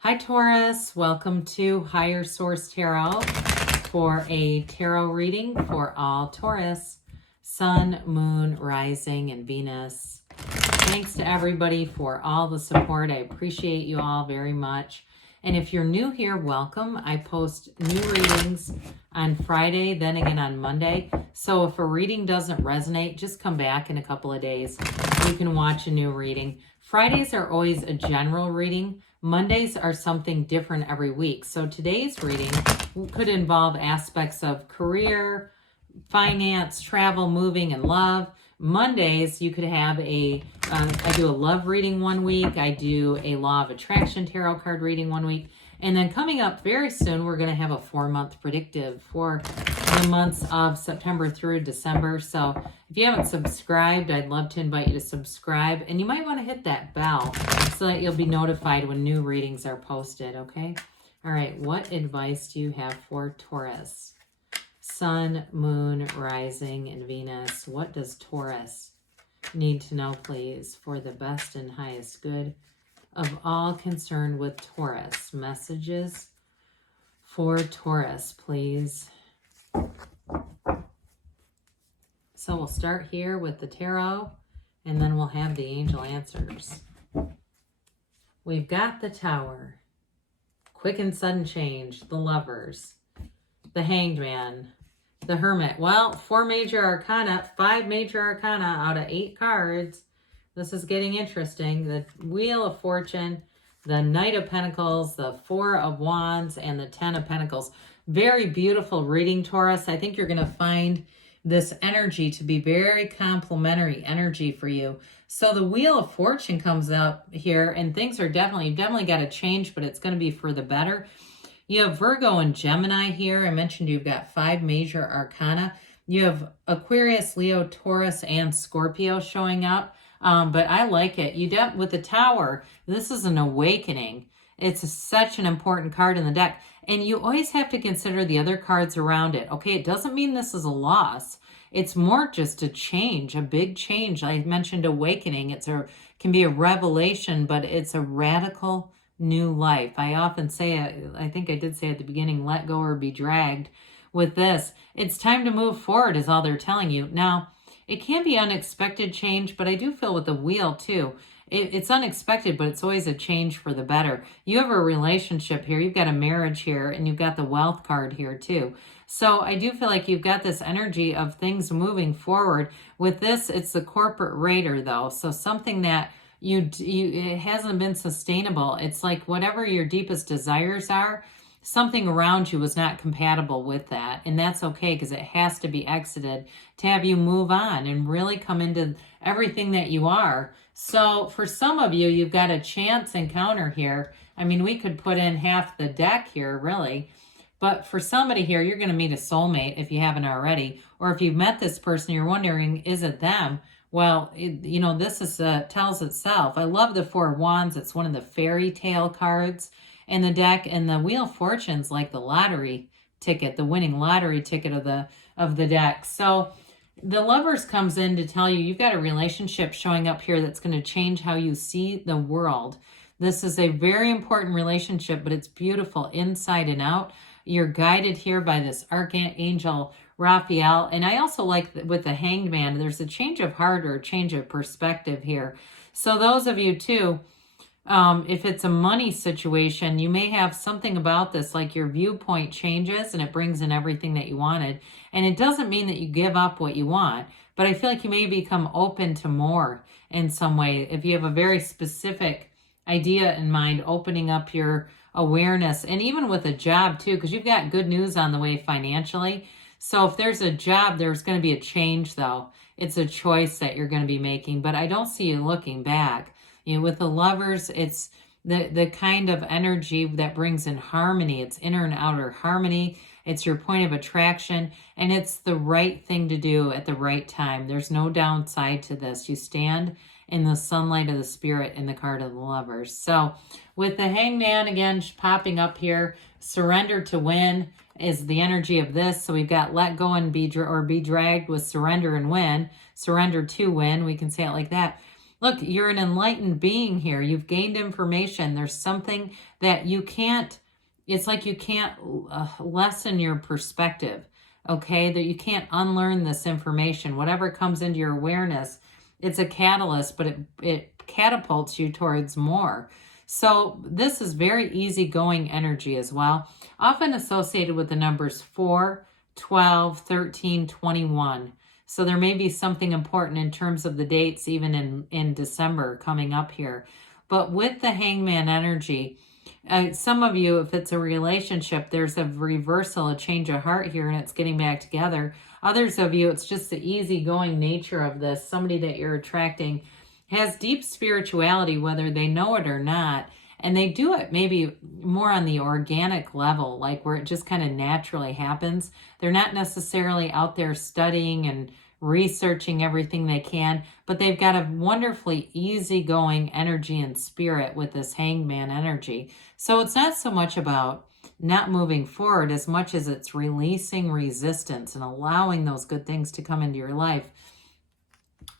Hi Taurus, welcome to Higher Source Tarot for a tarot reading for all Taurus, Sun, Moon, Rising, and Venus. Thanks to everybody for all the support. I appreciate you all very much. And if you're new here, welcome. I post new readings on Friday, then again on Monday. So if a reading doesn't resonate, just come back in a couple of days. You can watch a new reading. Fridays are always a general reading. Mondays are something different every week. So today's reading could involve aspects of career, finance, travel, moving, and love. Mondays, you could have I do a love reading one week. I do a law of attraction tarot card reading one week. And then coming up very soon, we're going to have a 4-month predictive for the months of September through December. So if you haven't subscribed, I'd love to invite you to subscribe. And you might want to hit that bell so that you'll be notified when new readings are posted, okay? All right, what advice do you have for Taurus? Sun, Moon, Rising, and Venus. What does Taurus need to know, please, for the best and highest good of all concerned with Taurus? Messages for Taurus, please. So we'll start here with the tarot, and then we'll have the angel answers. We've got the Tower, quick and sudden change, the Lovers, the Hanged Man, the Hermit. Well, 4 major arcana, 5 major arcana out of 8 cards. This is getting interesting. The Wheel of Fortune, the Knight of Pentacles, the 4 of Wands, and the 10 of Pentacles. Very beautiful reading, Taurus. I think you're going to find this energy to be very complementary energy for you. So the Wheel of Fortune comes up here, and things are you've definitely got to change, but it's going to be for the better. You have Virgo and Gemini here. I mentioned you've got 5 major arcana. You have Aquarius, Leo, Taurus, and Scorpio showing up. But I like it. With the Tower, this is an awakening. It's such an important card in the deck. And you always have to consider the other cards around it. Okay, it doesn't mean this is a loss. It's more just a change, a big change. I mentioned awakening. Can be a revelation, but it's a radical new life. I often say, I think I did say at the beginning, let go or be dragged. With this, it's time to move forward is all they're telling you. Now, it can be unexpected change, but I do feel with the Wheel too, it's unexpected, but it's always a change for the better. You have a relationship here, you've got a marriage here, and you've got the Wealth card here too. So I do feel like you've got this energy of things moving forward. With this, it's the corporate raider though, so something that it hasn't been sustainable. It's like whatever your deepest desires are, something around you was not compatible with that. And that's okay, because it has to be exited to have you move on and really come into everything that you are. So for some of you, you've got a chance encounter here. I mean, we could put in half the deck here, really. But for somebody here, you're going to meet a soulmate if you haven't already. Or if you've met this person, you're wondering, is it them? Well, this tells itself. I love the 4 of Wands. It's one of the fairy tale cards in the deck, and the Wheel of Fortune's like the lottery ticket, the winning lottery ticket of the deck. So the Lovers comes in to tell you you've got a relationship showing up here that's going to change how you see the world. This is a very important relationship, but it's beautiful inside and out. You're guided here by this Archangel Raphael. And I also like with the Hanged Man, there's a change of heart or a change of perspective here. So those of you too, if it's a money situation, you may have something about this, like your viewpoint changes and it brings in everything that you wanted. And it doesn't mean that you give up what you want, but I feel like you may become open to more in some way. If you have a very specific idea in mind, opening up your awareness, and even with a job too, because you've got good news on the way financially. So if there's a job, there's going to be a change though. It's a choice that you're going to be making, but I don't see you looking back. With the Lovers, it's the kind of energy that brings in harmony. It's inner and outer harmony. It's your point of attraction, and it's the right thing to do at the right time. There's no downside to this. You stand in the sunlight of the spirit in the card of the Lovers. So with the Hangman, again, popping up here, surrender to win is the energy of this. So we've got let go and be dragged with surrender and win. Surrender to win. We can say it like that. Look, you're an enlightened being here. You've gained information. There's something that you can't, it's like you can't lessen your perspective, okay? That you can't unlearn this information. Whatever comes into your awareness, it's a catalyst, but it catapults you towards more. So this is very easygoing energy as well, often associated with the numbers 4, 12, 13, 21. So there may be something important in terms of the dates, even in December coming up here. But with the Hangman energy, some of you, if it's a relationship, there's a reversal, a change of heart here, and it's getting back together. Others of you, it's just the easygoing nature of this. Somebody that you're attracting has deep spirituality, whether they know it or not. And they do it maybe more on the organic level, like where it just kind of naturally happens. They're not necessarily out there studying and researching everything they can, but they've got a wonderfully easygoing energy and spirit with this Hangman energy. So it's not so much about not moving forward as much as it's releasing resistance and allowing those good things to come into your life.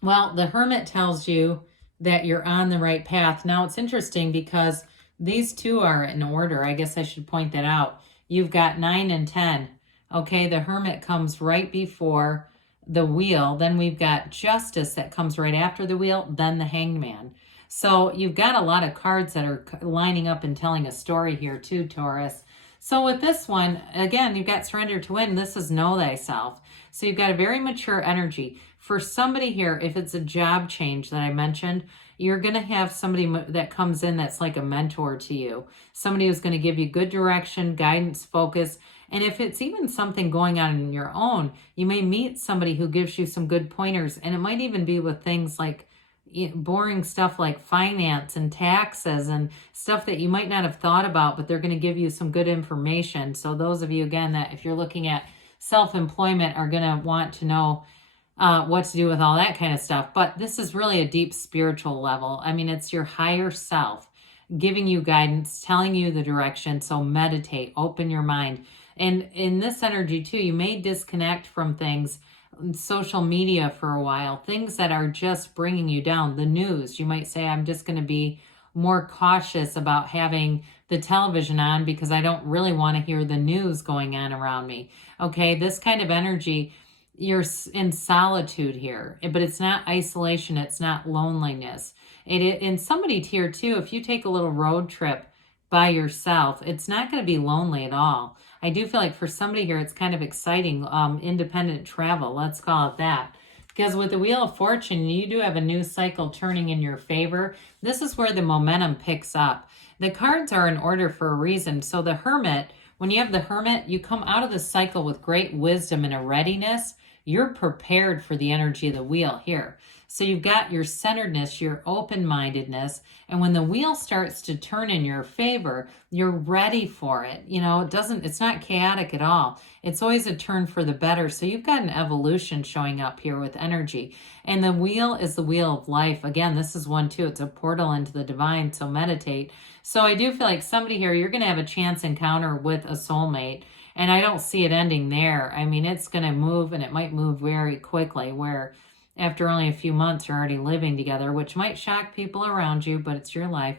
Well, the Hermit tells you that you're on the right path. Now, it's interesting because these two are in order. I guess I should point that out. You've got 9 and 10. Okay, the Hermit comes right before the Wheel. Then we've got Justice that comes right after the Wheel, then the Hangman. So you've got a lot of cards that are lining up and telling a story here too, Taurus. So with this one, again, you've got Surrender to Win. This is Know Thyself. So you've got a very mature energy. For somebody here, if it's a job change that I mentioned, you're going to have somebody that comes in that's like a mentor to you. Somebody who's going to give you good direction, guidance, focus. And if it's even something going on in your own, you may meet somebody who gives you some good pointers. And it might even be with things like boring stuff like finance and taxes and stuff that you might not have thought about, but they're going to give you some good information. So those of you, again, that if you're looking at self-employment are going to want to know what to do with all that kind of stuff. But this is really a deep spiritual level. I mean, it's your higher self giving you guidance, telling you the direction. So meditate, open your mind. And in this energy too, you may disconnect from things, social media for a while, things that are just bringing you down. The news, you might say, I'm just going to be more cautious about having the television on because I don't really want to hear the news going on around me. Okay, this kind of energy, you're in solitude here, but it's not isolation. It's not loneliness. And somebody here too, if you take a little road trip by yourself, it's not going to be lonely at all. I do feel like for somebody here, it's kind of exciting, independent travel. Let's call it that. Because with the Wheel of Fortune, you do have a new cycle turning in your favor. This is where the momentum picks up. The cards are in order for a reason. So the Hermit, when you have the Hermit, you come out of the cycle with great wisdom and a readiness. You're prepared for the energy of the Wheel here. So you've got your centeredness, your open-mindedness, and when the wheel starts to turn in your favor, you're ready for it. You know, it's not chaotic at all. It's always a turn for the better. So you've got an evolution showing up here with energy. And the wheel is the wheel of life. Again, this is one too. It's a portal into the divine, so meditate. So I do feel like somebody here, you're going to have a chance encounter with a soulmate. And I don't see it ending there. I mean, it's going to move, and it might move very quickly, where after only a few months you're already living together, which might shock people around you, but it's your life.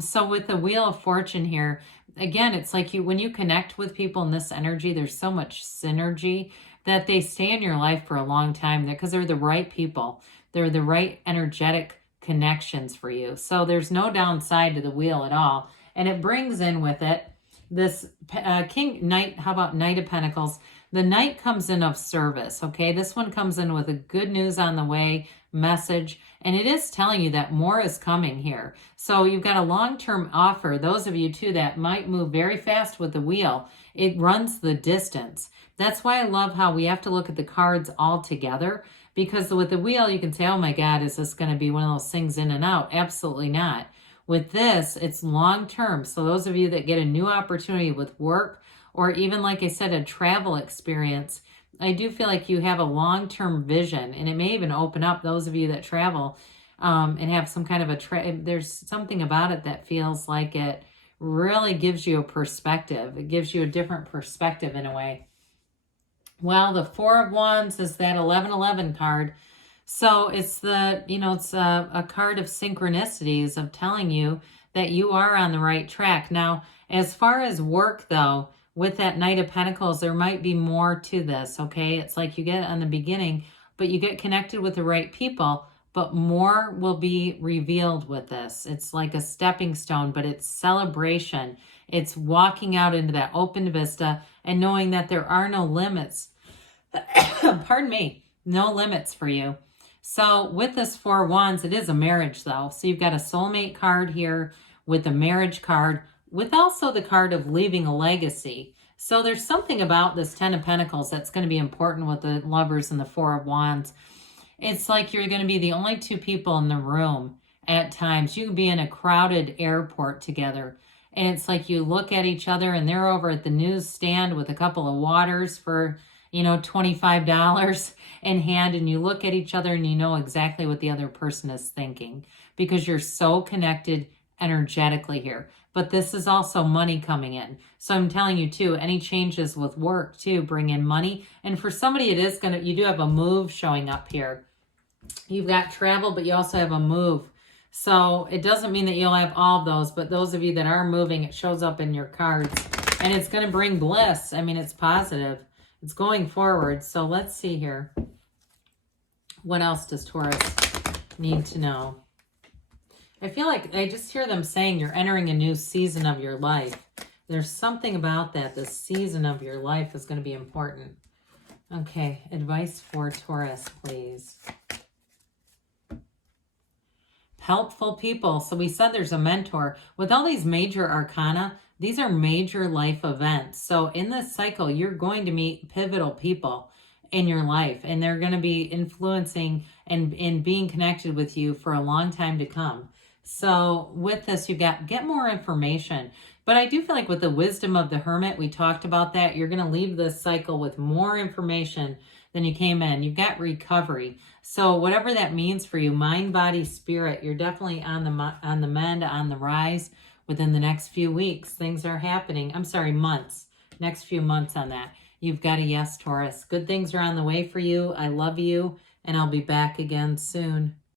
So with the Wheel of Fortune here, again, it's like when you connect with people in this energy, there's so much synergy that they stay in your life for a long time because they're the right people. They're the right energetic connections for you. So there's no downside to the wheel at all. And it brings in with it this Knight of Pentacles. The Knight comes in of service, okay? This one comes in with a good news on the way message, and it is telling you that more is coming here. So you've got a long-term offer. Those of you, too, that might move very fast with the wheel, it runs the distance. That's why I love how we have to look at the cards all together, because with the wheel, you can say, oh my God, is this going to be one of those things in and out? Absolutely not. With this, it's long-term. So those of you that get a new opportunity with work, or even, like I said, a travel experience, I do feel like you have a long-term vision, and it may even open up those of you that travel and have some kind of there's something about it that feels like it really gives you a perspective. It gives you a different perspective in a way. Well, the Four of Wands is that 1111 card. So it's the, it's a card of synchronicities of telling you that you are on the right track. Now, as far as work though, with that Knight of Pentacles, there might be more to this, okay? It's like you get on the beginning, but you get connected with the right people, but more will be revealed with this. It's like a stepping stone, but it's celebration. It's walking out into that open vista and knowing that there are no limits. Pardon me, no limits for you. So with this Four of Wands, it is a marriage though. So you've got a soulmate card here with a marriage card, with also the card of leaving a legacy. So there's something about this Ten of Pentacles that's going to be important with the Lovers and the Four of Wands. It's like you're going to be the only two people in the room at times. You can be in a crowded airport together. And it's like you look at each other and they're over at the newsstand with a couple of waters for, $25 in hand. And you look at each other and you know exactly what the other person is thinking because you're so connected energetically here. But this is also money coming in. So I'm telling you too, any changes with work too bring in money. And for somebody, it is you do have a move showing up here. You've got travel, but you also have a move. So it doesn't mean that you'll have all of those, but those of you that are moving, it shows up in your cards. And it's going to bring bliss. I mean, it's positive. It's going forward. So let's see here. What else does Taurus need to know? I feel like I just hear them saying you're entering a new season of your life. There's something about that. This season of your life is going to be important. Okay, advice for Taurus, please. Helpful people. So we said there's a mentor. With all these major arcana, these are major life events. So in this cycle, you're going to meet pivotal people in your life, and they're going to be influencing and being connected with you for a long time to come. So with this, you get more information. But I do feel like with the wisdom of the Hermit, we talked about that. You're going to leave this cycle with more information than you came in. You've got recovery. So whatever that means for you, mind, body, spirit, you're definitely on the mend, on the rise within the next few weeks. Things are happening. I'm sorry, months. Next few months on that. You've got a yes, Taurus. Good things are on the way for you. I love you, and I'll be back again soon.